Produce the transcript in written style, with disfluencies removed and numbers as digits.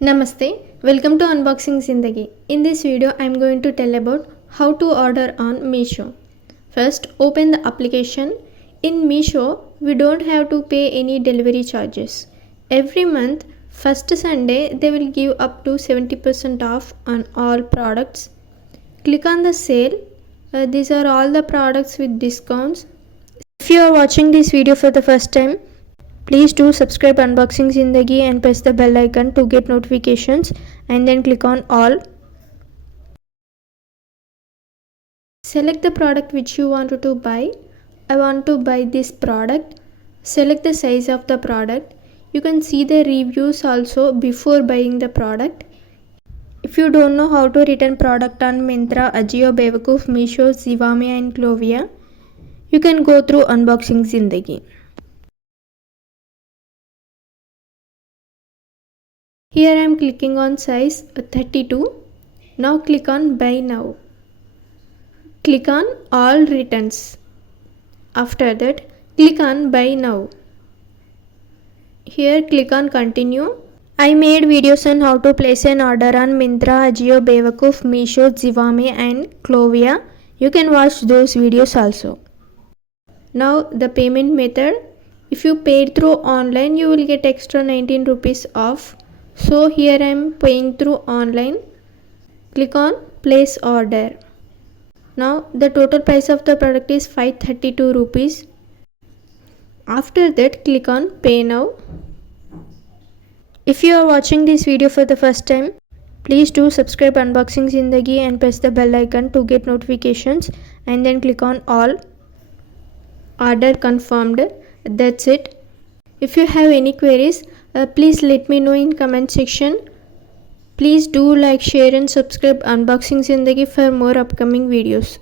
Namaste, welcome to Unboxing Zindagi. In this video, I am going to tell about how to order on Meesho. First, open the application. In Meesho, we don't have to pay any delivery charges. Every month, first Sunday, they will give up to 70% off on all products. Click on the sale. These are all the products with discounts. If you are watching this video for the first time, please do subscribe Unboxing Zindagi and press the bell icon to get notifications and then click on all. Select the product which you want to buy. I want to buy this product. Select the size of the product. You can see the reviews also before buying the product. If you don't know how to return product on Myntra, Ajio, Bewakoof, Meesho, Zivame and Clovia, you can go through Unboxing Zindagi. Here I am clicking on size 32. Now click on buy now. Click on all returns. After that, click on buy now. Here click on continue. I made videos on how to place an order on Myntra, Ajio, Bewakoof, Meesho, Zivame and Clovia. You can watch those videos also. Now the payment method. If you paid through online, you will get extra 19 rupees off. So here I am paying through online. Click on place order. Now the total price of the product is 532 rupees. After that, click on pay now. If you are watching this video for the first time, please do subscribe Unboxing Zindagi and press the bell icon to get notifications and then click on all. Order confirmed. That's it. If you have any queries, please let me know in comment section. Please do like, share and subscribe Unboxing Zindagi for more upcoming videos.